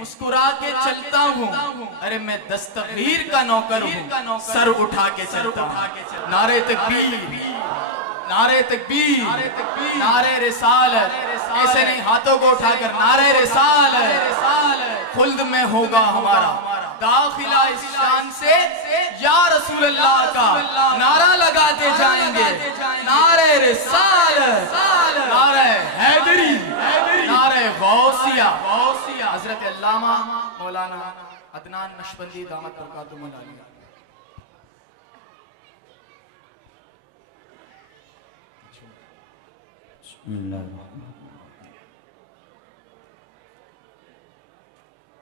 مسکرا کے چلتا ہوں، ارے میں دستگیر کا نوکر ہوں، سر اٹھا کے چلتا ہوں۔ نعرہ تکبیر، نعرہ تکبیر، نعرہ رسالت، ایسے نہیں ہاتھوں کو اٹھا کر نعرہ رسالت، خلد میں ہوگا ہمارا داخلہ اس شان سے، یا رسول اللہ کا نعرہ لگاتے جائیں گے، نعرہ رسالت، نعرہ حیدری، نعرہ غوثیہ۔ حضرت علامہ مولانا عدنان نقشبندی دامت برکاتہم العالیہ۔ بسم اللہ الرحمن الرحیم۔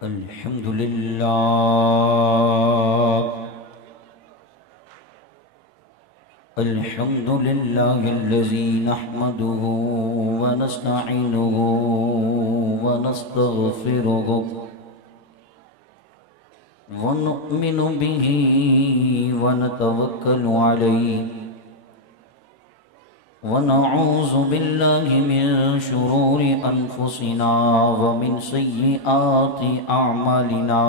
الحمدللہ الحمدللہ الذی نحمده ونستعینه ونستغفره ونؤمن به ونتوکل علیہ ونعوذ باللہ من شرور انفسنا ومن سیئات اعمالنا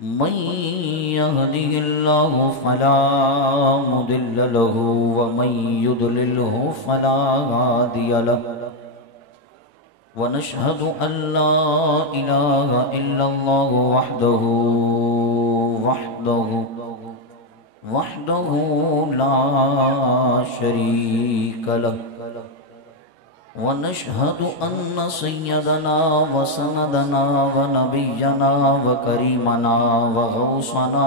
من يهده الله فلا مضل له ومن يضلله فلا هادي له ونشهد أن لا إله إلا الله وحده لا شريك له ونشهد أن سيدنا وسندنا ونبينا وكريمنا وغوثنا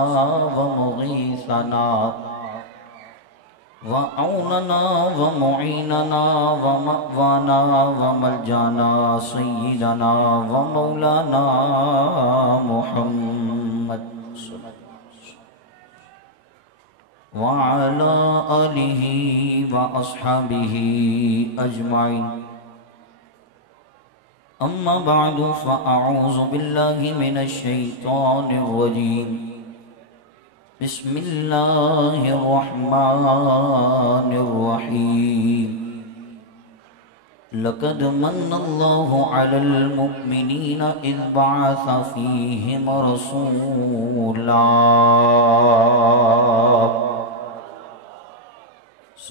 ومغيثنا وعوننا ومعيننا ومأوانا وملجانا سيدنا ومولانا محمد وعلى آله وأصحابه أجمعين أما بعد فأعوذ بالله من الشيطان الرجيم بسم الله الرحمن الرحيم لقد من الله على المؤمنين إذ بعث فيهم رسولا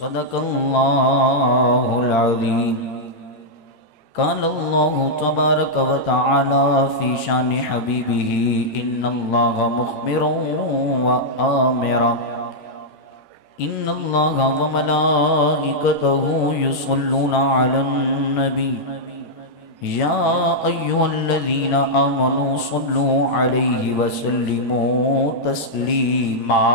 صدق الله العظيم قال الله تبارك وتعالى في شان حبيبه إن الله مخبر وآمر إن الله وملائكته يصلون على النبي يا أيها الذين آمنوا صلوا عليه وسلموا تسليما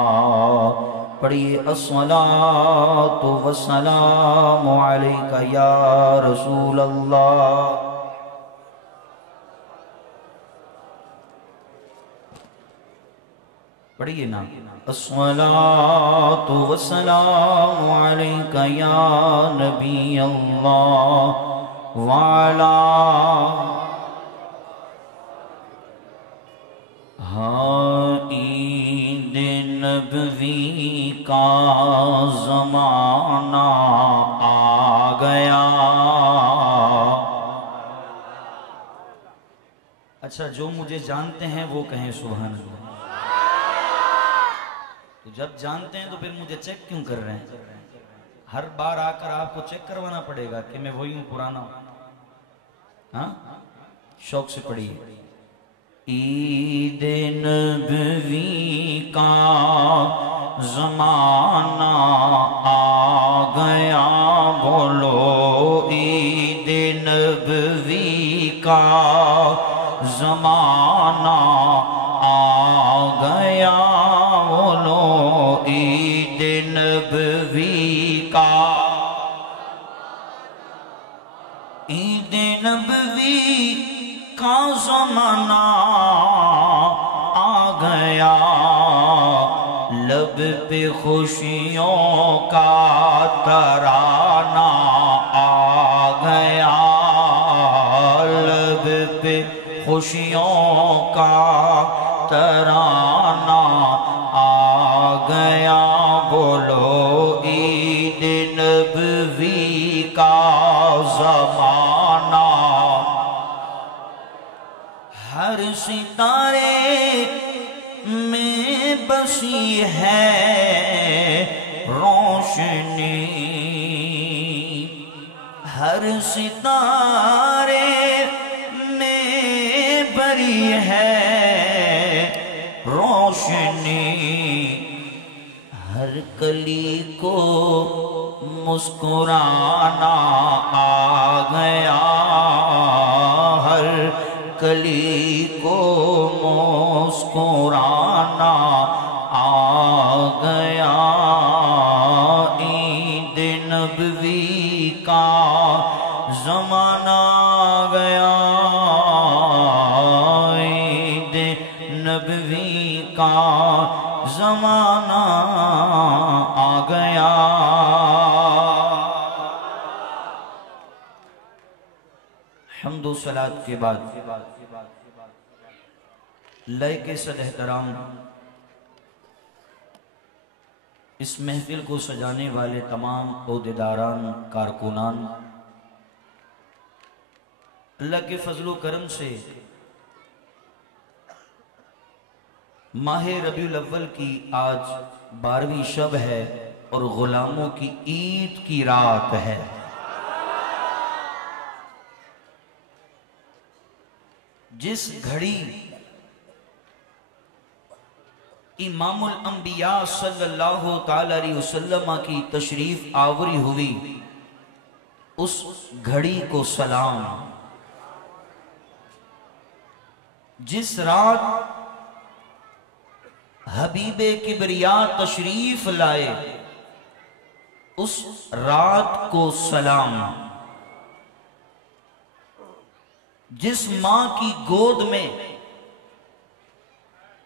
پڑھیے الصلاة والسلام علیکہ یا رسول اللہ۔ پڑھیے نا الصلاة والسلام علیکہ یا نبی اللہ وعلا عید نبوی کا زمانہ آ گیا۔ اچھا جو مجھے جانتے ہیں وہ کہیں سبحان اللہ۔ تو جب جانتے ہیں تو پھر مجھے چیک کیوں کر رہے ہیں؟ ہر بار آ کر آپ کو چیک کروانا پڑے گا کہ میں وہی ہوں پرانا ہوں؟ ہاں شوق سے پڑھیے۔ عید نبوی کا زمانہ آ گیا بولو عید نبوی کا زمانہ آ گیا بولو عید نبوی کا عید نبوی کا زمانہ آ گیا لب پہ خوشیوں کا ترانہ آ گیا لب پہ خوشیوں کا ترانہ آ گیا بولو عید نبوی کا زمانہ ہر ستارے میں بسی ہے روشنی، ہر ستارے میں بری ہے روشنی، ہر کلی کو مسکرانا آ گیا، ہر کلی کو مسکرانا آ گیا، عید نبوی کا زمانہ آ گیا، عید نبوی کا زمانہ آ گیا۔ حمد و صلات کے بعد لائق کے صد احترام اس محفل کو سجانے والے تمام عہدیداران، کارکنان، اللہ کے فضل و کرم سے ماہ ربیع الاول کی آج 12ویں شب ہے اور غلاموں کی عید کی رات ہے۔ جس گھڑی امام الانبیاء صلی اللہ تعالی علیہ وسلم کی تشریف آوری ہوئی، اس گھڑی کو سلام۔ جس رات حبیب کبریا تشریف لائے، اس رات کو سلام۔ جس ماں کی گود میں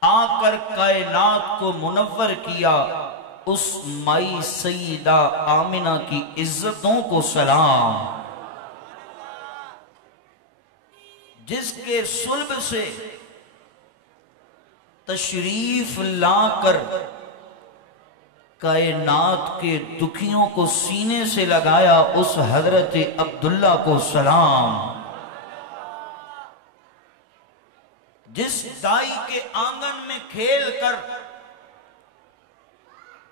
آ کر کائنات کو منور کیا، اس مائی سیدہ آمنہ کی عزتوں کو سلام۔ جس کے صلب سے تشریف لا کر کائنات کے دکھیوں کو سینے سے لگایا، اس حضرت عبداللہ کو سلام۔ جس دائی کے آنگن میں کھیل کر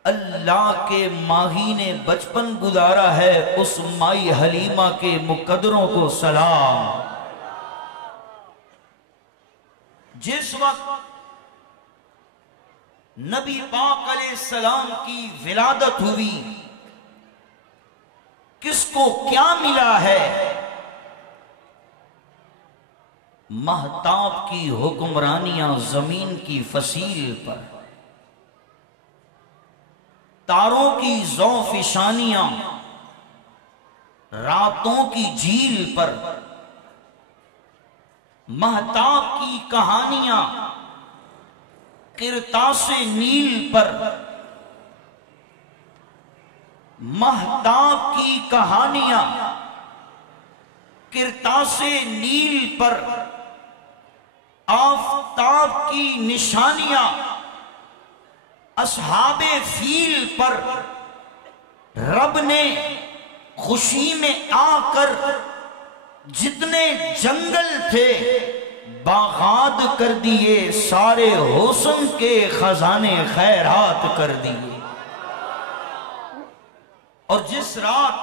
اللہ کے ماہی نے بچپن گزارا ہے، اس مائی حلیمہ کے مقدروں کو سلام۔ جس وقت نبی پاک علیہ السلام کی ولادت ہوئی، کس کو کیا ملا ہے؟ مہتاب کی حکمرانیاں زمین کی فصیل پر، تاروں کی ذو فشانیاں راتوں کی جھیل پر، مہتاب کی کہانیاں کرتاس نیل پر، مہتاب کی کہانیاں کرتاس نیل پر، آفتاب کی نشانیاں اصحاب فیل پر، رب نے خوشی میں آ کر جتنے جنگل تھے باغات کر دیے، سارے حسن کے خزانے خیرات کر دیے۔ اور جس رات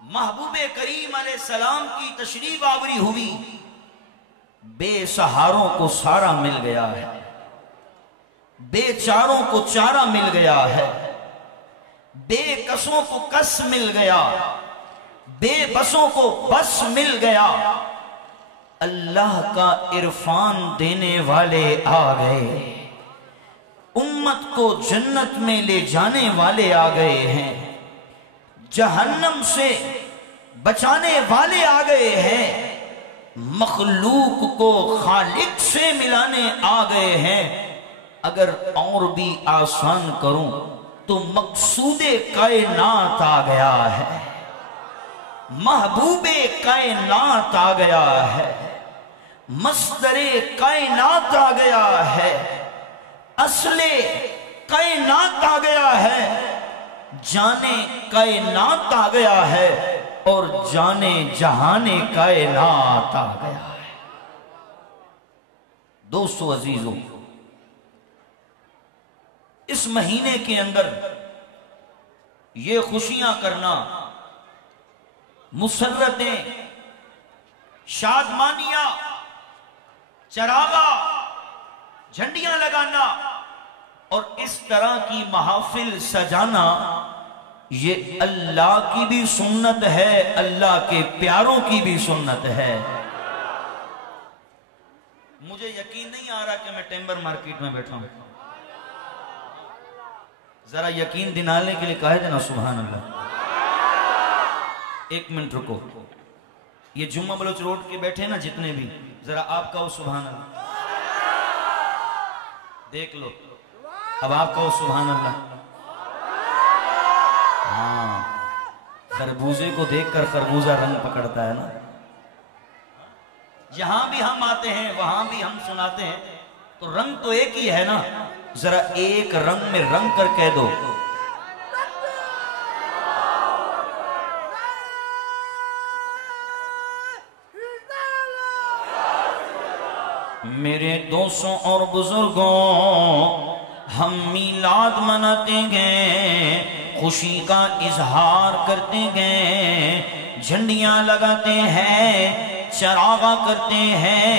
محبوب کریم علیہ السلام کی تشریف آوری ہوئی، بے سہاروں کو سارا مل گیا ہے، بے چاروں کو چارہ مل گیا ہے، بے کسوں کو کس مل گیا، بے بسوں کو بس مل گیا، اللہ کا عرفان دینے والے آ گئے، امت کو جنت میں لے جانے والے آ گئے ہیں، جہنم سے بچانے والے آ گئے ہیں، مخلوق کو خالق سے ملانے آ گئے ہیں۔ اگر اور بھی آسان کروں تو مقصود کائنات آ گیا ہے، محبوب کائنات آ گیا ہے، مصدر کائنات آ گیا ہے، اصل کائنات آ گیا ہے، جانے کائنات آ گیا ہے، اور جانے جہان کائنات آ گیا ہے۔ دوستو عزیزو، اس مہینے کے اندر یہ خوشیاں کرنا، مسرتیں، شادمانیاں، چراغا، جھنڈیاں لگانا اور اس طرح کی محافل سجانا، یہ اللہ کی بھی سنت ہے، اللہ کے پیاروں کی بھی سنت ہے۔ مجھے یقین نہیں آ رہا کہ میں ٹیمبر مارکیٹ میں بیٹھا ہوں، ذرا یقین دلانے کے لیے کہہ دینا سبحان اللہ۔ ایک منٹ رکو، یہ جمعہ بلوچ روڈ کے بیٹھے نا جتنے بھی، ذرا آپ کہو سبحان اللہ، دیکھ لو اب آپ کہو سبحان اللہ۔ ہاں، خربوزے کو دیکھ کر خربوزہ رنگ پکڑتا ہے نا۔ یہاں بھی ہم آتے ہیں، وہاں بھی ہم سناتے ہیں، تو رنگ تو ایک ہی ہے نا، ذرا ایک رنگ میں رنگ کر کہہ دو۔ میرے دوستوں اور بزرگوں، ہم میلاد مناتے گئے، خوشی کا اظہار کرتے گئے، جھنڈیاں لگاتے ہیں، چراغا کرتے ہیں،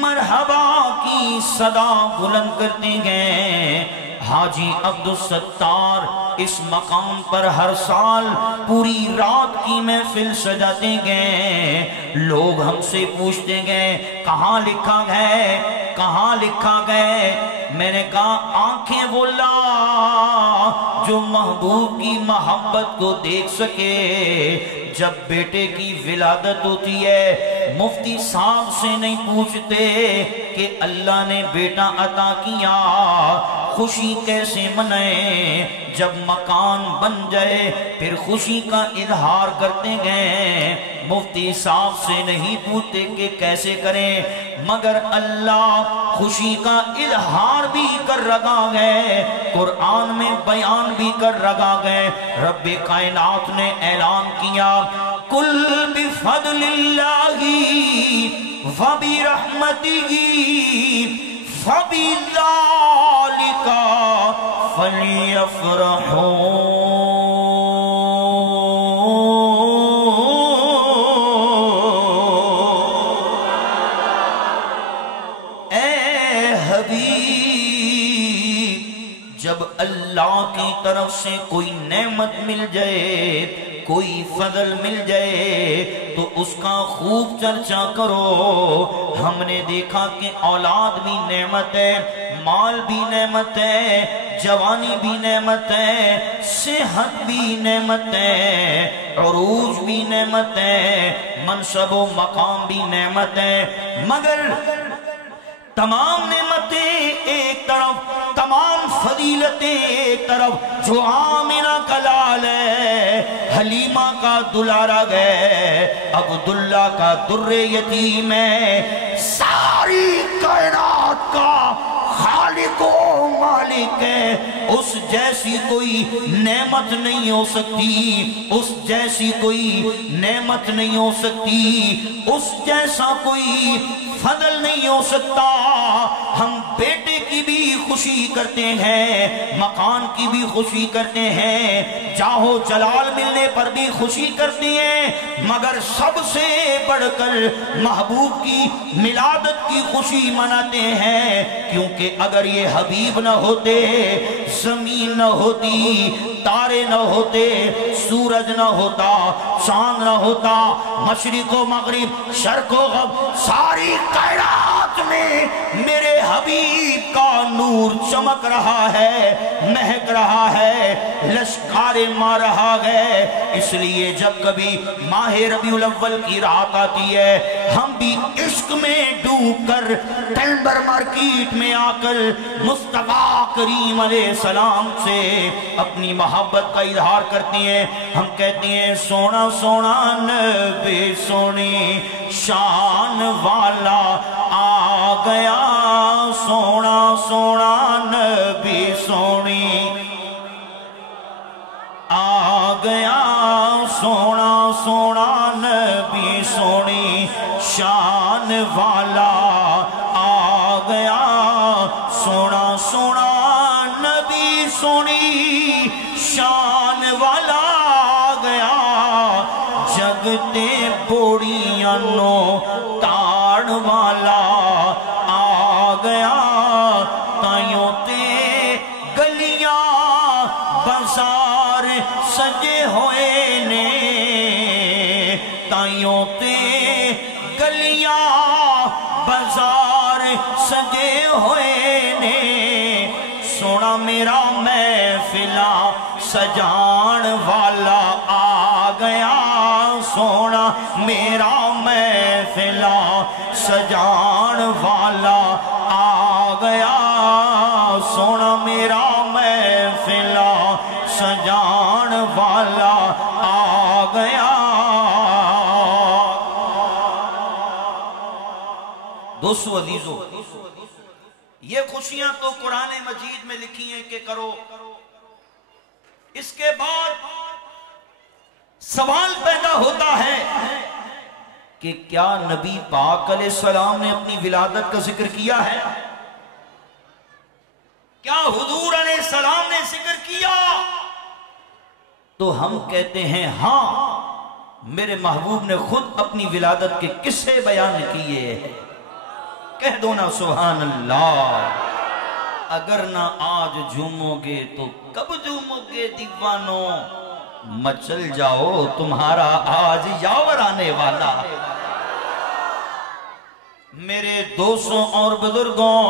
مرحبا کی صدا بلند کرتے گئے۔ حاجی عبدالستار اس مقام پر ہر سال پوری رات کی محفل سجاتے گئے۔ لوگ ہم سے پوچھتے گئے کہاں لکھا گئے، کہاں لکھا گئے؟ میں نے کہا آنکھیں وہ لا جو محبوب کی محبت کو دیکھ سکے۔ جب بیٹے کی ولادت ہوتی ہے، مفتی صاحب سے نہیں پوچھتے کہ اللہ نے بیٹا عطا کیا، خوشی کیسے منائیں۔ جب مکان بن جائے پھر خوشی کا اظہار کرتے گئے، مفتی صاحب سے نہیں پوچھتے کہ کیسے کریں، مگر اللہ خوشی کا اظہار بھی کر رہا ہے، قرآن میں بیان بھی کر رہا ہے۔ رب کائنات نے اعلان کیا، قل بفضل اللہ وبرحمتہ فبذالک فلیفرحوا۔ اے حبیب، جب اللہ کی طرف سے کوئی نعمت مل جائے، کوئی فضل مل جائے تو اس کا خوب چرچا کرو۔ ہم نے دیکھا کہ اولاد بھی نعمت ہے، مال بھی نعمت ہے، جوانی بھی نعمت ہے، صحت بھی نعمت ہے، عروج بھی نعمت ہے، منصب و مقام بھی نعمت ہے، مگر تمام نعمتیں ایک طرف، تمام فضیلتیں ایک طرف، جو آمنہ کا لال ہے، حلیمہ کا دلارا گئے، عبداللہ کا در یتیم ہے، ساری کائنات کا خالق و مالک ہے، اس جیسی کوئی نعمت نہیں ہو سکتی، اس جیسی کوئی نعمت نہیں ہو سکتی، اس جیسا کوئی فضل نہیں ہو سکتا۔ ہم بیٹے کی بھی خوشی کرتے ہیں، مکان کی بھی خوشی کرتے ہیں، جاہو جلال ملنے پر بھی خوشی کرتے ہیں، مگر سب سے بڑھ کر محبوب کی ملادت کی خوشی مناتے ہیں، کیونکہ اگر یہ حبیب نہ ہوتے، زمین نہ ہوتی، تارے نہ ہوتے، سورج نہ ہوتا، چاند نہ ہوتا، مشرق و مغرب، شرق و غرب، ساری کائنات میں میرے حبیب کا نور چمک رہا ہے، مہک رہا ہے، لشکارے مار رہا ہے۔ اس لیے جب کبھی ماہ ربیع الاول کی رات آتی ہے، ہم بھی عشق میں ڈوب کر ٹیمبر مارکیٹ میں آ کر مصطفیٰ کریم علیہ السلام سے اپنی محبت کا اظہار کرتی ہیں۔ ہم کہتے ہیں سونا سونا نبی سونی شان والا آ گیا، سونا سونا نبی سونی آ گیا، سونا سونا نبی سونی شان والا آ گیا سونا سونا نبی سونی شان والا آ گیا جگتے بوڑیاں نو تاڑ والا آ گیا تائیوں تے گلیاں بازار سجے ہوئے نے تائیوں تے گلیاں بازار سجے ہوئے نے سونا میرا محفلہ سجان والا آ گیا سونا میرا محفلہ سجان والا آ گیا سونا میرا محفلہ سجان والا آ گیا دوستو عزیزو یہ خوشیاں تو قرآن مجید میں لکھی ہیں کہ کرو اس کے بعد سوال پیدا ہوتا ہے کہ کیا نبی پاک علیہ السلام نے اپنی ولادت کا ذکر کیا ہے کیا حضور علیہ السلام نے ذکر کیا تو ہم کہتے ہیں ہاں میرے محبوب نے خود اپنی ولادت کے قصے بیان کیے ہیں کہہ دو نا سبحان اللہ اگر نہ آج جھومو گے تو کب جھومو گے دیوانو مچل جاؤ تمہارا آج یاور آنے والا میرے دوستوں اور بزرگوں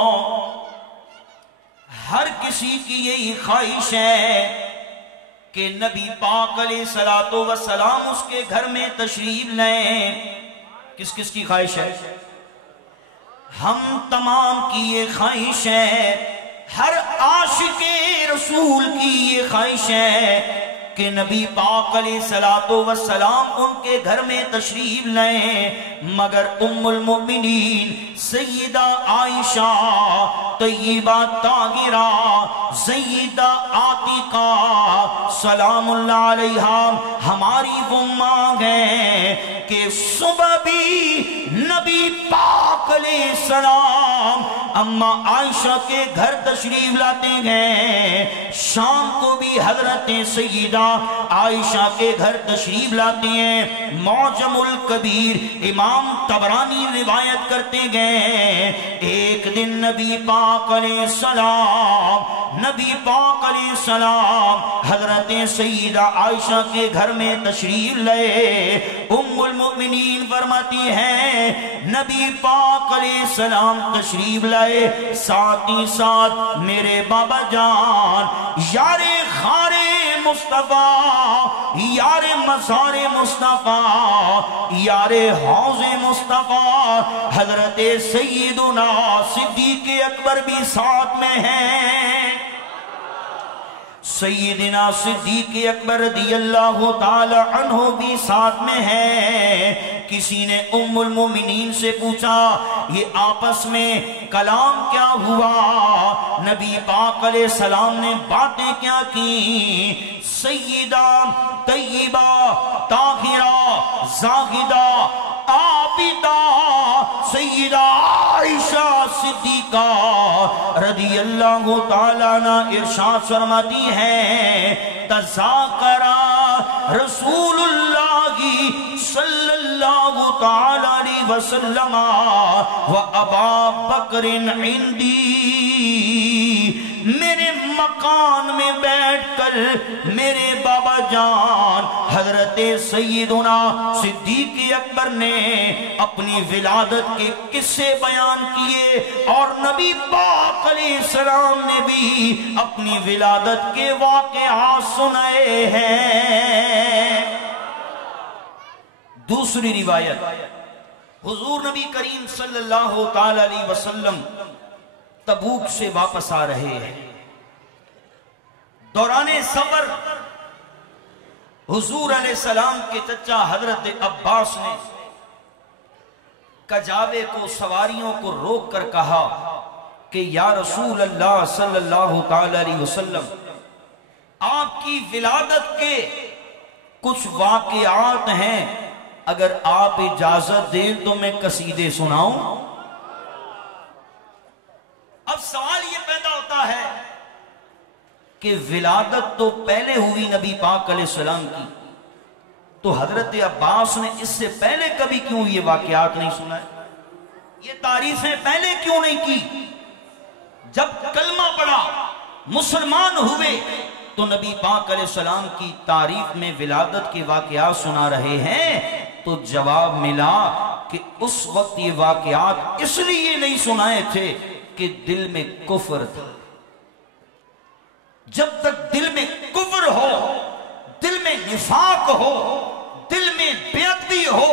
ہر کسی کی یہی خواہش ہے کہ نبی پاک علیہ السلام اس کے گھر میں تشریف لیں کس کس کی خواہش ہے ہم تمام کی یہ خواہش ہے ہر عاشق رسول کی یہ خواہش ہے کہ نبی پاک علیہ السلام ان کے گھر میں تشریف لیں مگر ام المؤمنین سیدہ عائشہ طیبہ طاہرہ سیدہ عاتقہ سلام اللہ علیہا ہماری وہ مانگ ہے کہ صبح بھی نبی پاک علیہ السلام اما عائشہ کے گھر تشریف لاتے ہیں شام کو بھی حضرت سیدہ عائشہ کے گھر تشریف لاتے ہیں معجم الکبیر امام طبرانی روایت کرتے گئے ایک دن نبی پاک علیہ السلام حضرت سیدہ عائشہ کے گھر میں تشریف لائے ام المؤمنین فرماتی ہیں نبی پاک علیہ السلام تشریف لائے ساتھ ہی ساتھ میرے بابا جان یار خار مصطفیٰ یار مزار مصطفیٰ یار حوض مصطفیٰ حضرت سیدنا صدیق اکبر بھی ساتھ میں ہیں سیدنا صدیق اکبر رضی اللہ تعالی عنہ بھی ساتھ میں ہے کسی نے ام المومنین سے پوچھا یہ آپس میں کلام کیا ہوا نبی پاک علیہ السلام نے باتیں کیا کی سیدہ طیبہ طاہرہ زاہدہ عابدہ سیدہ عائشہ صدیقہ رضی اللہ تعالیٰ عنہ ارشاد فرماتی ہے تذاکرہ رسول اللہ صلی اللہ تعالیٰ علیہ وسلم و ابا بکر عندی میرے مکان میں بیٹھ کر میرے بابا جان حضرت سیدنا صدیق اکبر نے اپنی ولادت کے قصے بیان کیے اور نبی پاک علیہ السلام نے بھی اپنی ولادت کے واقعات سنائے ہیں دوسری روایت حضور نبی کریم صلی اللہ تعالی علیہ وسلم تبوک سے واپس آ رہے ہیں دوران سفر حضور علیہ السلام کے چچا حضرت عباس نے کجاوے کو سواریوں کو روک کر کہا کہ یا رسول اللہ صلی اللہ تعالی علیہ وسلم آپ کی ولادت کے کچھ واقعات ہیں اگر آپ اجازت دیں تو میں قصیدے سناؤں کہ ولادت تو پہلے ہوئی نبی پاک علیہ السلام کی، تو حضرت عباس نے اس سے پہلے کبھی کیوں یہ واقعات نہیں سنائے، یہ تعریفیں پہلے کیوں نہیں کی؟ جب کلمہ پڑھا، مسلمان ہوئے، تو نبی پاک علیہ السلام کی تعریف میں ولادت کے واقعات سنا رہے ہیں، تو جواب ملا کہ اس وقت یہ واقعات اس لیے نہیں سنائے تھے کہ دل میں کفر تھا۔ جب تک دل میں کفر ہو، دل میں نفاق ہو، دل میں بے ادبی ہو،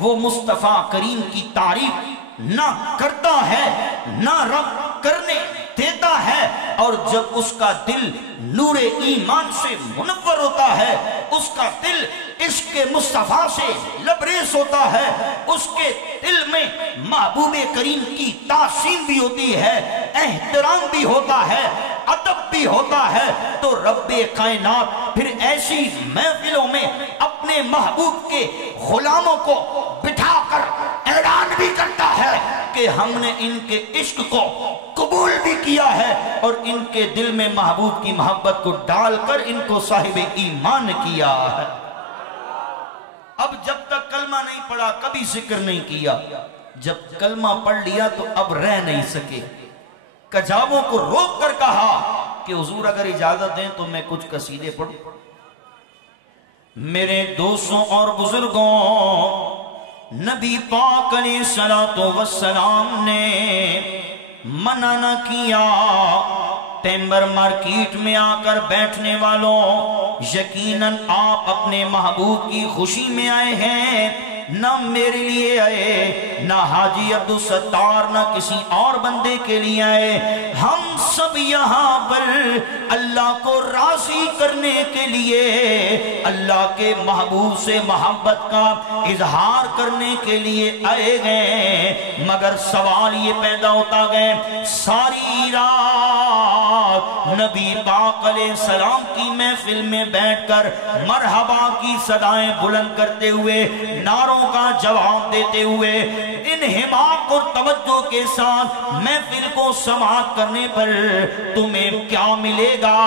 وہ مصطفیٰ کریم کی تعریف نہ کرتا ہے، نہ رب کرنے دیتا ہے۔ اور جب اس کا دل نور ایمان سے منور ہوتا ہے، اس کا دل عشق مصطفیٰ سے لبریز ہوتا ہے، اس کے دل میں محبوب کریم کی تعظیم بھی ہوتی ہے، احترام بھی ہوتا ہے، ادب بھی ہوتا ہے، تو رب کائنات پھر ایسی محفلوں میں اپنے محبوب کے غلاموں کو بٹھا کر اعلان بھی کرتا ہے کہ ہم نے ان کے عشق کو قبول بھی کیا ہے، اور ان کے دل میں محبوب کی محبت کو ڈال کر ان کو صاحب ایمان کیا ہے۔ اب جب تک کلمہ نہیں پڑھا کبھی ذکر نہیں کیا، جب کلمہ پڑھ لیا تو اب رہ نہیں سکے، کجاووں کو روک کر کہا کہ حضور اگر اجازت دیں تو میں کچھ قصیدے پڑھوں۔ میرے دوستوں اور بزرگوں، نبی پاک علیہ السلام نے منع نہ کیا۔ ٹیمبر مارکیٹ میں آ کر بیٹھنے والوں، یقیناً آپ اپنے محبوب کی خوشی میں آئے ہیں، نہ میرے لیے آئے، نہ حاجی عبدالستار، نہ کسی اور بندے کے لیے آئے۔ ہم سب یہاں پر اللہ کو راضی کرنے کے لیے، اللہ کے محبوب سے محبت کا اظہار کرنے کے لیے آئے گئے۔ مگر سوال یہ پیدا ہوتا گئے، ساری رات نبی پاک علیہ السلام کی محفل میں بیٹھ کر مرحبا کی صدائیں بلند کرتے ہوئے، نعروں کا جواب دیتے ہوئے، انہماک اور توجہ کے ساتھ محفل کو سماعت کرنے پر تمہیں کیا ملے گا؟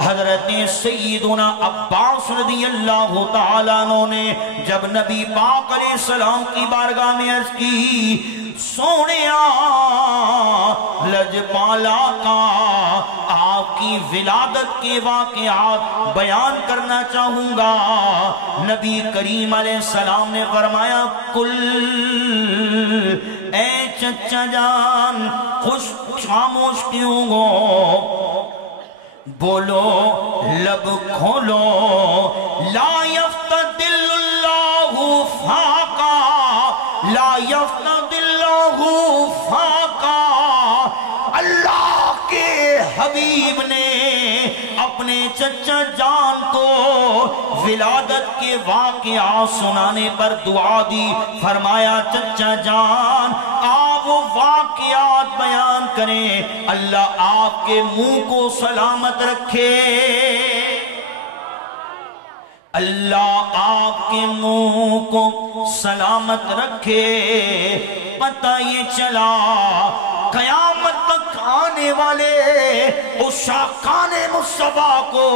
حضرت سیدنا عباس رضی اللہ تعالیٰ عنہ نے جب نبی پاک علیہ السلام کی بارگاہ میں عرض کی، سونیا لجپالا کا آپ کی ولادت کے واقعات بیان کرنا چاہوں گا۔ نبی کریم علیہ السلام نے فرمایا، کل اے چچا جان خوش خاموش کیوں گو، بولو لب کھولو، لا یفتدل اللہ فاقا، لا یفتدل اللہ فاقا۔ اللہ کے حبیب نے اپنے چچا جان کو ولادت کے واقعات سنانے پر دعا دی، فرمایا چچا جان آپ وہ واقعات بیان کریں، اللہ آپ کے منہ کو سلامت رکھے، اللہ آپ کے منہ کو سلامت رکھے۔ پتہ یہ چلا قیامت تک آنے والے عشاقان مصطفیٰ کو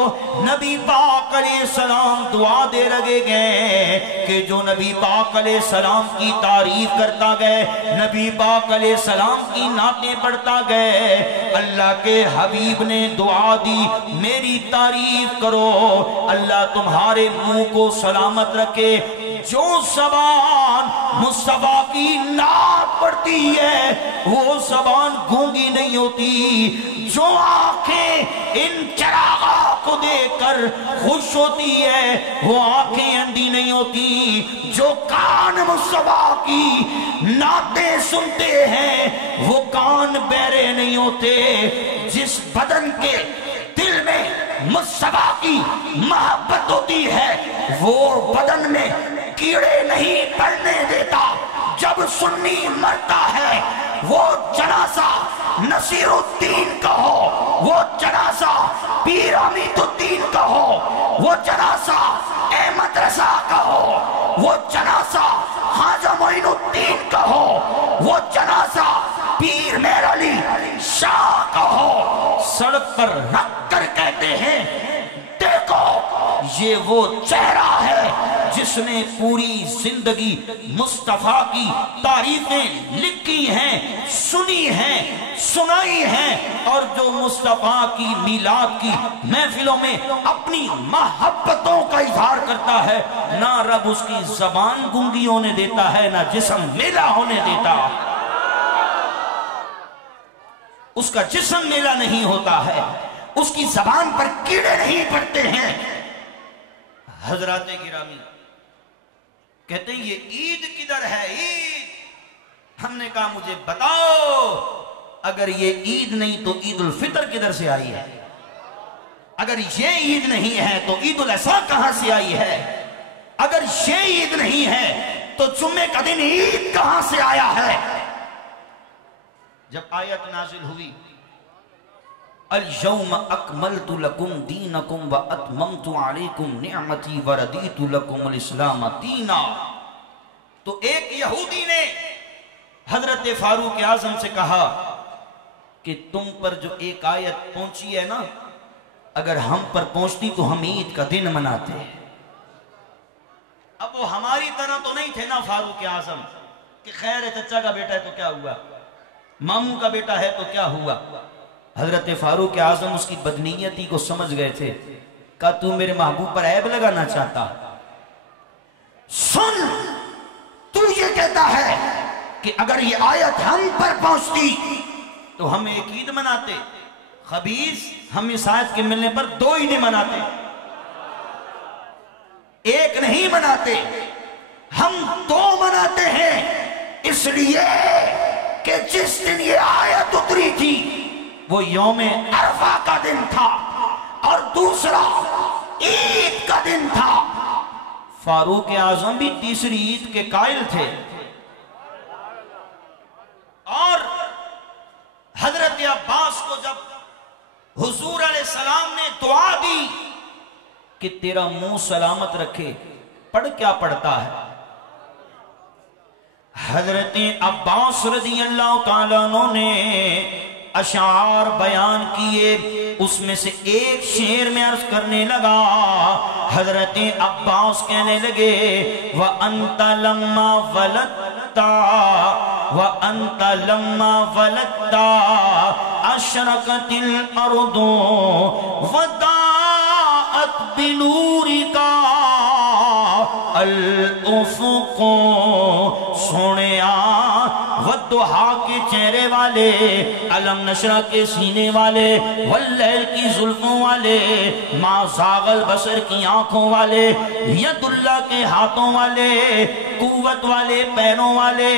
نبی پاک علیہ السلام دعا دے رہے گئے کہ جو نبی پاک علیہ السلام کی تعریف کرتا گئے، نبی پاک علیہ السلام کی نعتیں پڑھتا گئے، اللہ کے حبیب نے دعا دی، میری تعریف کرو، اللہ تمہارے منہ کو سلامت رکھے۔ جو زبان مصطفیٰ کی نعت پڑھتی ہے وہ زبان گونگی نہیں ہوتی، جو آنکھیں ان چراغاں کو دیکھ کر خوش ہوتی ہے وہ آنکھیں اندھی نہیں ہوتی، جو کان مصطفیٰ کی نعتیں سنتے ہیں وہ کان بہرے نہیں ہوتے، جس بدن کے دل میں مصطفیٰ کی محبت ہوتی ہے وہ بدن میں کیڑے نہیں پڑنے دیتا۔ جب سنی مرتا ہے وہ جنازہ نصیر الدین کا ہو، وہ جنازہ پیر حمید الدین کا ہو، وہ جنازہ احمد رضا کا ہو، وہ جنازہ خواجہ معین الدین کا ہو، وہ جنازہ پیر مہر علی شاہ کا ہو، سڑک پر رکھ کر کے یہ وہ چہرہ ہے جس نے پوری زندگی مصطفیٰ کی تعریفیں لکھی ہیں، سنی ہیں، سنائی ہیں، اور جو مصطفیٰ کی میلاد کی محفلوں میں اپنی محبتوں کا اظہار کرتا ہے، نہ رب اس کی زبان گونگی ہونے دیتا ہے، نہ جسم میلا ہونے دیتا، اس کا جسم میلا نہیں ہوتا ہے، اس کی زبان پر کیڑے نہیں پڑتے ہیں۔ حضرات گرامی کہتے ہیں یہ عید کدھر ہے؟ عید، ہم نے کہا مجھے بتاؤ، اگر یہ عید نہیں تو عید الفطر کدھر سے آئی ہے؟ اگر یہ عید نہیں ہے تو عید الاضحیٰ کہاں سے آئی ہے؟ اگر یہ عید نہیں ہے تو جمعے کا دن عید کہاں سے آیا ہے؟ جب آیت نازل ہوئی اليوم اکملت لکم دینکم واتممت علیکم نعمتی وردیت لکم الاسلام دینا، تو ایک یہودی نے حضرت فاروق اعظم سے کہا کہ تم پر جو ایک آیت پہنچی ہے نا، اگر ہم پر پہنچتی تو ہم عید کا دن مناتے۔ اب وہ ہماری طرح تو نہیں تھے نا فاروق اعظم کہ خیر ہے، چچا کا بیٹا ہے تو کیا ہوا، ماموں کا بیٹا ہے تو کیا ہوا۔ حضرت فاروق اعظم اس کی بدنیتی کو سمجھ گئے تھے، کہا تو میرے محبوب پر عیب لگانا چاہتا؟ سن، تو یہ کہتا ہے کہ اگر یہ آیت ہم پر پہنچتی تو ہم ایک عید مناتے، خبیث، ہم اس آیت کے ملنے پر دو عیدیں مناتے، ایک نہیں مناتے، ہم دو مناتے ہیں، اس لیے کہ جس دن یہ آیت اتری تھی وہ یوم عرفہ کا دن تھا اور دوسرا عید کا دن تھا۔ فاروق اعظم بھی تیسری عید کے قائل تھے، اور حضرت عباس کو جب حضور علیہ السلام نے دعا دی کہ تیرا منہ سلامت رکھے، پڑھ کیا پڑھتا ہے؟ حضرت عباس رضی اللہ تعالیٰ عنہ نے اشعار بیان کیے، اس میں سے ایک شعر میں عرض کرنے لگا، حضرت عباس کہنے لگے وَأَنْتَ لَمَّا وَلَدْتَا وَأَنْتَ لَمَّا وَلَدْتَا أَشْرَقَتِ الْأَرْضُ وَضَاءَتْ بِنُورِكَ الافق، سونیا والضحا کے چہرے والے، علم نشرہ کے سینے والے، واللیل کی زلفوں والے، ما زاغ البصر کی آنکھوں والے، ید اللہ کے ہاتھوں والے، قوت والے پیروں والے،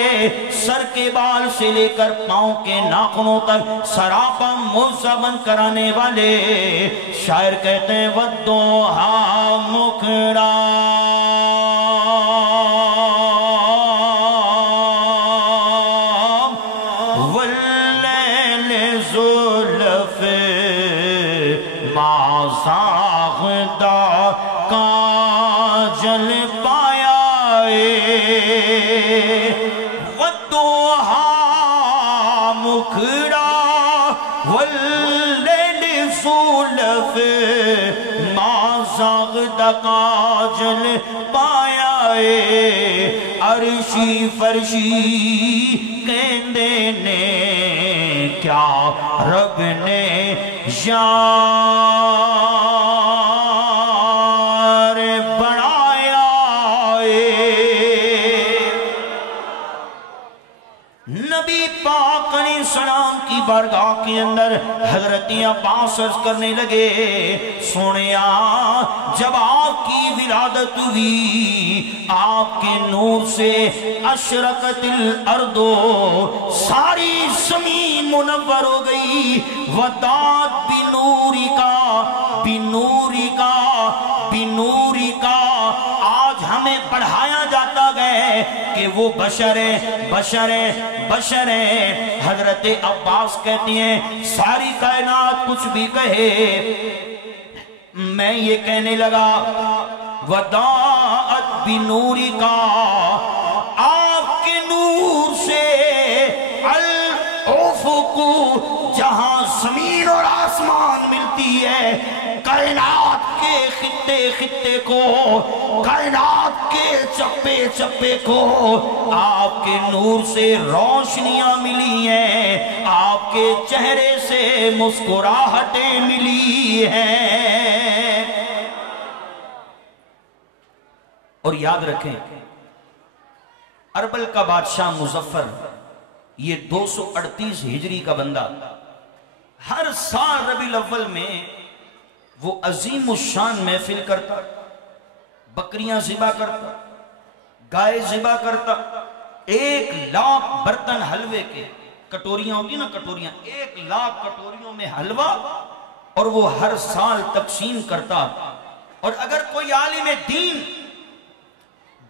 سر کے بال سے لے کر پاؤں کے ناخنوں تک سراپا مزبن کرانے والے۔ شاعر کہتے ہیں والضحا مکھڑا کاجل پایا والضحا مکھڑا واللیل زلف ما زاغ کاجل پایا، عرشی فرشی کہندے نے کیا رب نے نبی پاک علیہ السلام کی بارگاہ کے اندر حضرت عباس عرض کرنے لگے سونیا، جب آپ کی ولادت ہوئی آپ کے نور سے اشرقت الارض، ساری زمین منور ہو گئی، وضاءت بنورکا بنورکا بنورکا، آج ہمیں پڑھایا جاتا گئے کہ وہ بشر ہے بشر ہے بشر ہے۔ حضرت عباس کہتی ہیں ساری کائنات کچھ بھی کہے، میں یہ کہنے لگا وضاءت بنورکا، آپ کے نور سے الافق، جہاں زمین اور آسمان ملتی ہے، کائنات کے خطے خطے کو، کائنات کے چپے چپے کو آپ کے نور سے روشنیاں ملی ہیں، آپ کے چہرے سے مسکراہٹیں ملی ہیں۔ اور یاد رکھیں اربل کا بادشاہ مظفر یہ 238 ہجری کا بندہ ہر سال ربیع الاول میں وہ عظیم الشان محفل کرتا، بکریاں ذبح کرتا، گائے ذبح کرتا، 1,00,000 برتن حلوے کے، کٹوریاں ہوتی نا کٹوریاں، 1,00,000 کٹوریوں میں حلوہ، اور وہ ہر سال تقسیم کرتا۔ اور اگر کوئی عالم دین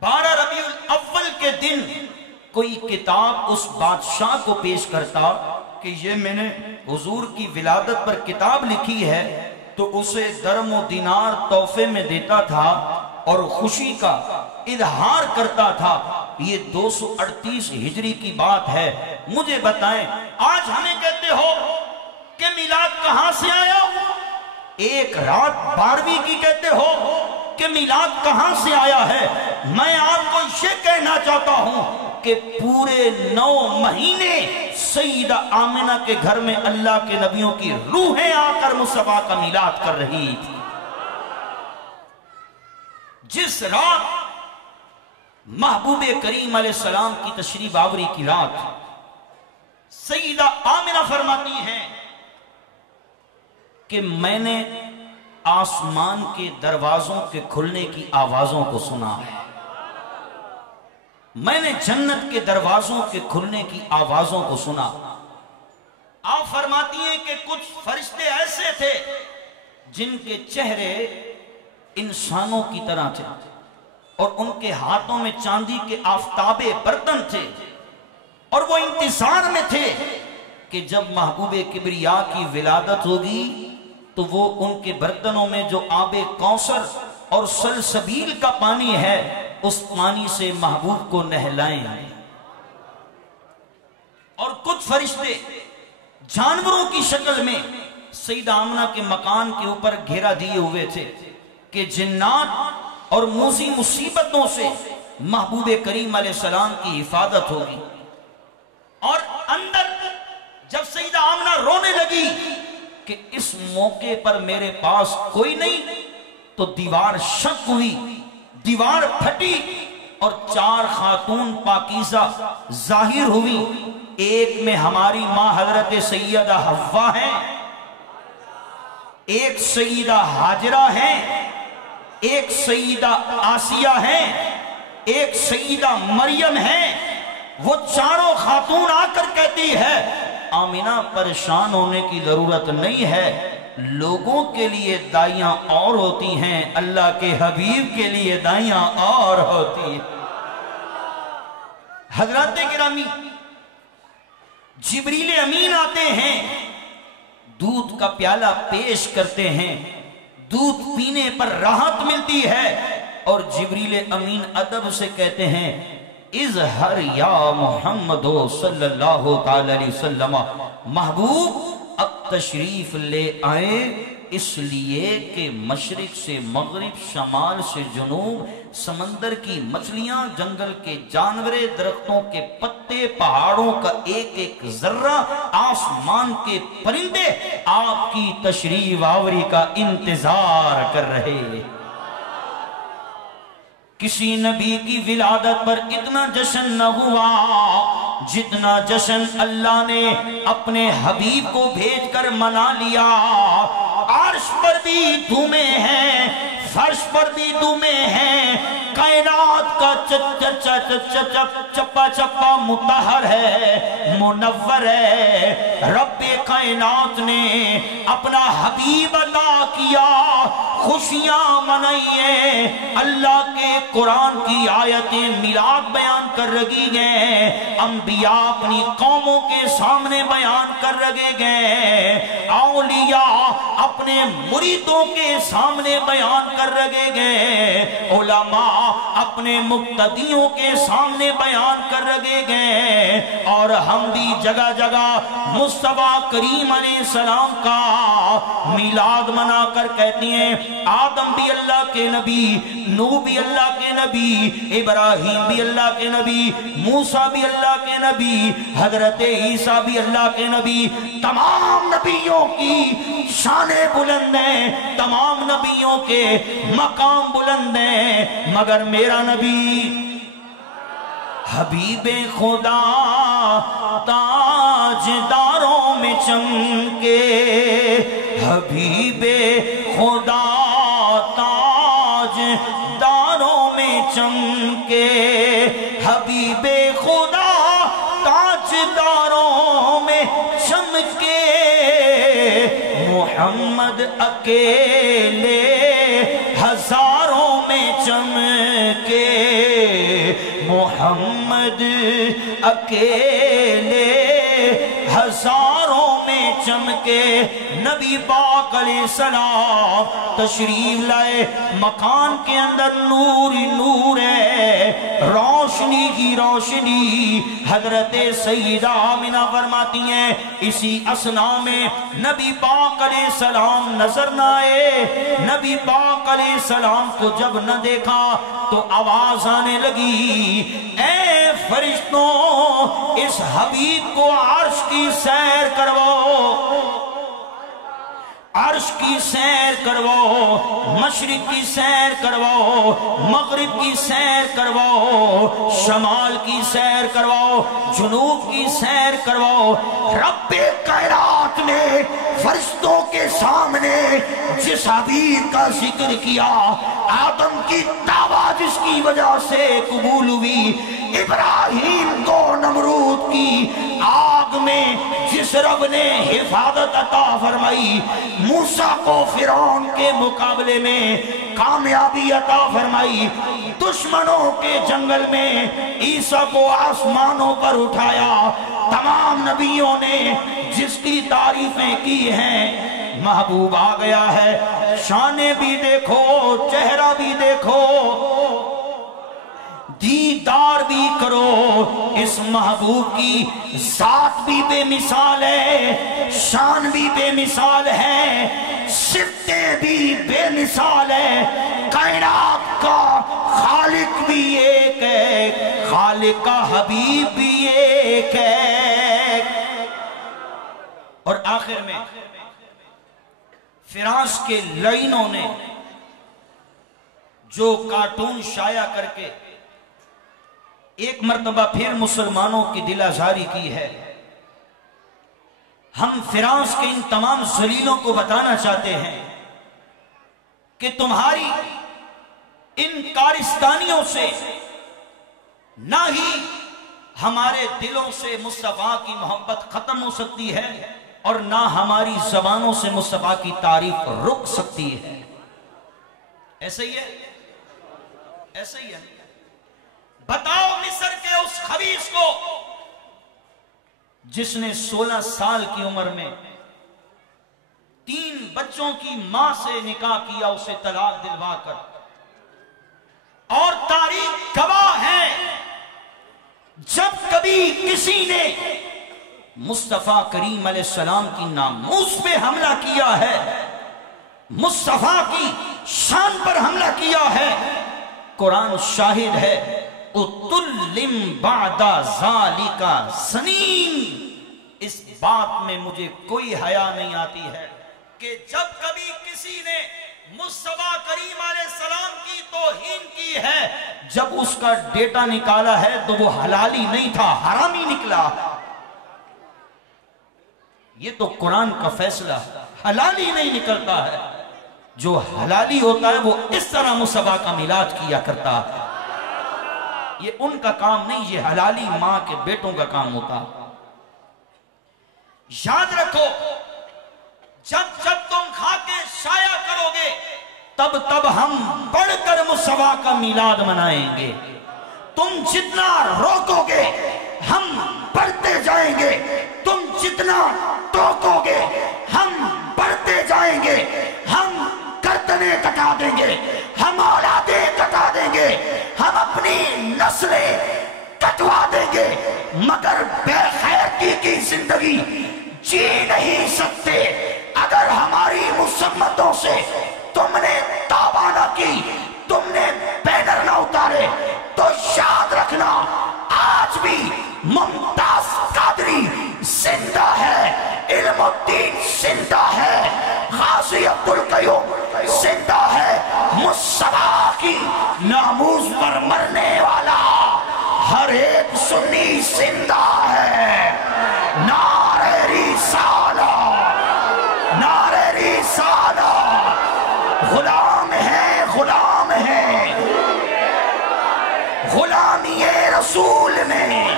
12 ربیع الاول کے دن کوئی کتاب اس بادشاہ کو پیش کرتا کہ یہ میں نے حضور کی ولادت پر کتاب لکھی ہے، تو اسے درم و دینار تحفے میں دیتا تھا اور خوشی کا اظہار کرتا تھا۔ یہ 238 ہجری کی بات ہے۔ مجھے بتائیں آج ہمیں کہتے ہو کہ میلاد کہاں سے آیا؟ ایک رات 12ویں کی کہتے ہو کہ میلاد کہاں سے آیا ہے؟ میں آپ کو یہ کہنا چاہتا ہوں کہ پورے 9 مہینے سیدہ آمنہ کے گھر میں اللہ کے نبیوں کی روحیں آ کر مصطفیٰ کا میلاد کر رہی تھی۔ جس رات محبوب کریم علیہ السلام کی تشریف آوری کی رات، سیدہ آمنہ فرماتی ہیں کہ میں نے آسمان کے دروازوں کے کھلنے کی آوازوں کو سنا ہے، میں نے جنت کے دروازوں کے کھلنے کی آوازوں کو سنا۔ آپ فرماتی ہیں کہ کچھ فرشتے ایسے تھے جن کے چہرے انسانوں کی طرح تھے اور ان کے ہاتھوں میں چاندی کے آفتابے برتن تھے، اور وہ انتظار میں تھے کہ جب محبوب کبریا کی ولادت ہوگی تو وہ ان کے برتنوں میں جو آب کوثر اور سلسبیل کا پانی ہے اس پانی سے محبوب کو نہلائیں۔ اور کچھ فرشتے جانوروں کی شکل میں سیدہ آمنہ کے مکان کے اوپر گھیرا دیے ہوئے تھے کہ جنات اور موذی مصیبتوں سے محبوب کریم علیہ السلام کی حفاظت ہوگی۔ اور اندر جب سیدہ آمنہ رونے لگی کہ اس موقع پر میرے پاس کوئی نہیں، تو دیوار شک ہوئی، دیوار پھٹی اور 4 خاتون پاکیزہ ظاہر ہوئی۔ ایک میں ہماری ماں حضرت سیدہ حوا ہیں، ایک سیدہ حاجرہ ہیں، ایک سیدہ آسیہ ہیں، ایک سیدہ مریم ہیں۔ وہ چاروں خاتون آ کر کہتی ہے آمنہ پریشان ہونے کی ضرورت نہیں ہے، لوگوں کے لیے دائیاں اور ہوتی ہیں، اللہ کے حبیب کے لیے دائیاں اور ہوتی ہیں۔ حضرات گرامی، جبریل امین آتے ہیں، دودھ کا پیالہ پیش کرتے ہیں، دودھ پینے پر راحت ملتی ہے، اور جبریل امین ادب سے کہتے ہیں اظہر یا محمد صلی اللہ تعالی علیہ وسلم، محبوب اب تشریف لے آئیں، اس لیے کہ مشرق سے مغرب، شمال سے جنوب، سمندر کی مچھلیاں، جنگل کے جانور، درختوں کے پتے، پہاڑوں کا ایک ایک ذرہ، آسمان کے پرندے آپ کی تشریف آوری کا انتظار کر رہے ہیں۔ کسی نبی کی ولادت پر اتنا جشن نہ ہوا جتنا جشن اللہ نے اپنے حبیب کو بھیج کر منا لیا۔ عرش پر بھی دھومیں ہیں، فرش پر بھی دھومیں ہیں، کائنات کا چپا چپا مطہر ہے، منور ہے۔ رب کائنات نے اپنا حبیب عطا کیا، خوشیاں منائیے، اللہ کے قرآن کی آیتیں میلاد بیان کر رہی ہیں، انبیاء اپنی قوموں کے سامنے بیان کر رہے گئے، اولیاء اپنے مریدوں کے سامنے بیان کر رہے گئے، علماء اپنے مقتدیوں کے سامنے بیان کر رہے گئے، اور ہم بھی جگہ جگہ مصطفیٰ کریم علیہ السلام کا میلاد منا کر کہتی ہیں آدم بھی اللہ کے نبی، نوح بھی اللہ کے نبی، ابراہیم بھی اللہ کے نبی، موسیٰ بھی اللہ کے نبی، حضرت عیسیٰ بھی اللہ کے نبی۔ تمام نبیوں کی شانیں بلند ہیں، تمام نبیوں کے مقام بلند ہیں، مگر میرا نبی حبیب خدا تاجداروں میں چمکے، حبیب خدا تاجداروں میں چمکے، حبیب خدا تاجداروں میں چمکے، محمد اکیلے ہزاروں میں چمکے، محمد اکیلے ہزاروں میں چمکے۔ نبی پاک علیہ السلام تشریف لائے، مکان کے اندر نور ہی نور ہے، روشنی کی روشنی۔ حضرت سیدہ آمنہ فرماتی ہیں اسی اثنا میں نبی پاک علیہ السلام نظر نہ آئے، نبی پاک علیہ السلام کو جب نہ دیکھا تو آواز آنے لگی، اے فرشتوں اس حبیب کو عرش کی سیر کرواؤ، عرش کی سیر کرواؤ، مشرق کی سیر کرواؤ، مغرب کی سیر کرواؤ، شمال کی سیر کرواؤ، جنوب کی سیر کرواؤ۔ رب کائنات نے فرشتوں کے سامنے جس حبیب کا ذکر کیا، آدم کی دعویٰ جس کی وجہ سے قبول ہوئی، ابراہیم کو نمرود کی آگ میں جس رب نے حفاظت عطا فرمائی، موسیٰ کو فرعون کے مقابلے میں کامیابی عطا فرمائی، دشمنوں کے جنگل میں عیسیٰ کو آسمانوں پر اٹھایا، تمام نبیوں نے جس کی تعریفیں کی ہیں، محبوب آ گیا ہے۔ شانیں بھی دیکھو، چہرہ بھی دیکھو، دیدار بھی کرو، اس محبوب کی ذات بھی بے مثال ہے، شان بھی بے مثال ہے، صفتیں بھی بے مثال ہے۔ کائنات کا خالق بھی ایک ہے، خالق کا حبیب بھی ایک ہے۔ اور آخر میں فراس کے لائنوں نے جو کارٹون شائع کر کے ایک مرتبہ پھر مسلمانوں کی دل آزاری کی ہے، ہم فرانس کے ان تمام ذلیلوں کو بتانا چاہتے ہیں کہ تمہاری ان کارستانیوں سے نہ ہی ہمارے دلوں سے مصطفیٰ کی محبت ختم ہو سکتی ہے اور نہ ہماری زبانوں سے مصطفیٰ کی تعریف رک سکتی ہے۔ ایسا ہی ہے، ایسا ہی ہے۔ بتاؤ مصر کے اس خبیث کو جس نے 16 سال کی عمر میں 3 بچوں کی ماں سے نکاح کیا، اسے طلاق دلوا کر، اور تاریخ گواہ ہے جب کبھی کسی نے مصطفیٰ کریم علیہ السلام کی ناموس پہ حملہ کیا ہے، مصطفیٰ کی شان پر حملہ کیا ہے، قرآن شاہد ہے، اُتُلِّمْ بَعْدَ ذَلِكَ سَنِينَ۔ اس بات میں مجھے کوئی حیا نہیں آتی ہے کہ جب کبھی کسی نے مصطفیٰ کریم علیہ السلام کی توہین کی ہے، جب اس کا ڈیٹا نکالا ہے تو وہ حلالی نہیں تھا، حرامی نکلا۔ یہ تو قرآن کا فیصلہ، حلالی نہیں نکلتا ہے، جو حلالی ہوتا ہے وہ اس طرح مصطفیٰ کا میلاد کیا کرتا ہے۔ یہ ان کا کام نہیں، یہ حلالی ماں کے بیٹوں کا کام ہوتا۔ یاد رکھو، جب جب تم خاکیں شائع کرو گے تب تب ہم بڑھ کر مصطفیٰ کا میلاد منائیں گے۔ تم جتنا روکو گے ہم بڑھتے جائیں گے، تم جتنا ٹوکو گے ہم بڑھتے جائیں گے، ہم گردنیں کٹا دیں گے، ہم اولادیں کٹا دیں گے، ہم اپنی نسلیں کٹوا دیں گے، مگر بے خیرتی کی زندگی جی نہیں سکتے اگر ہماری مسمتوں سے تم نے توبہ نہ کی، تم نے بینر نہ اتارے، تو یاد رکھنا آج بھی ممتاز قادری زندہ ہے، علم الدین زندہ ہے، غازی عبدالقیوم زندہ ہے، مصطفیٰ کی ناموز پر مرنے والا ہر ایک سنی زندہ ہے۔ نعرہ رسالہ، نعرہ رسالہ، غلام ہیں، غلام ہیں، غلامی رسول میں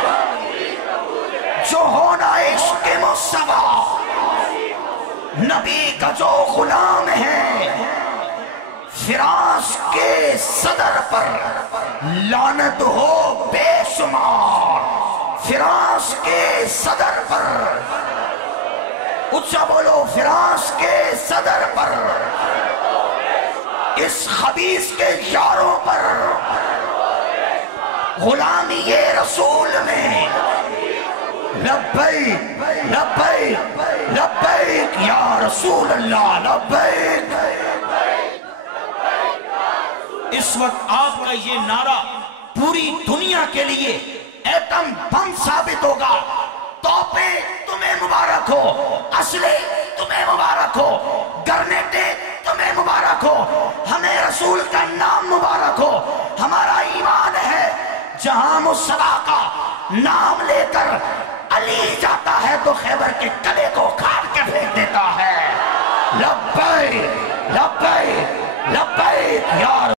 جو ہونا عشق مصطفیٰ، نبی کا جو غلام ہے، فراش کے صدر پر لعنت ہو بے شمار، فراش کے صدر پر، اچھا بولو، فراش کے صدر پر، اس خبیث کے یاروں پر، غلامی رسول میں لبیک لبیک لبیک یا رسول اللہ، لبیک۔ اس وقت آپ کا یہ نعرہ پوری دنیا کے لیے ایٹم بم ثابت ہوگا۔ توپیں تمہیں مبارک ہو، اسلحے تمہیں مبارک ہو، گرنیٹیں تمہیں مبارک ہو، ہمیں رسول کا نام مبارک ہو۔ ہمارا ایمان ہے جہاں مصطفیٰ کا نام لے کر علی جاتا ہے تو خیبر کے قلعے کو کاٹ کے پھینک دیتا ہے۔ لبیک لبیک لبیک یا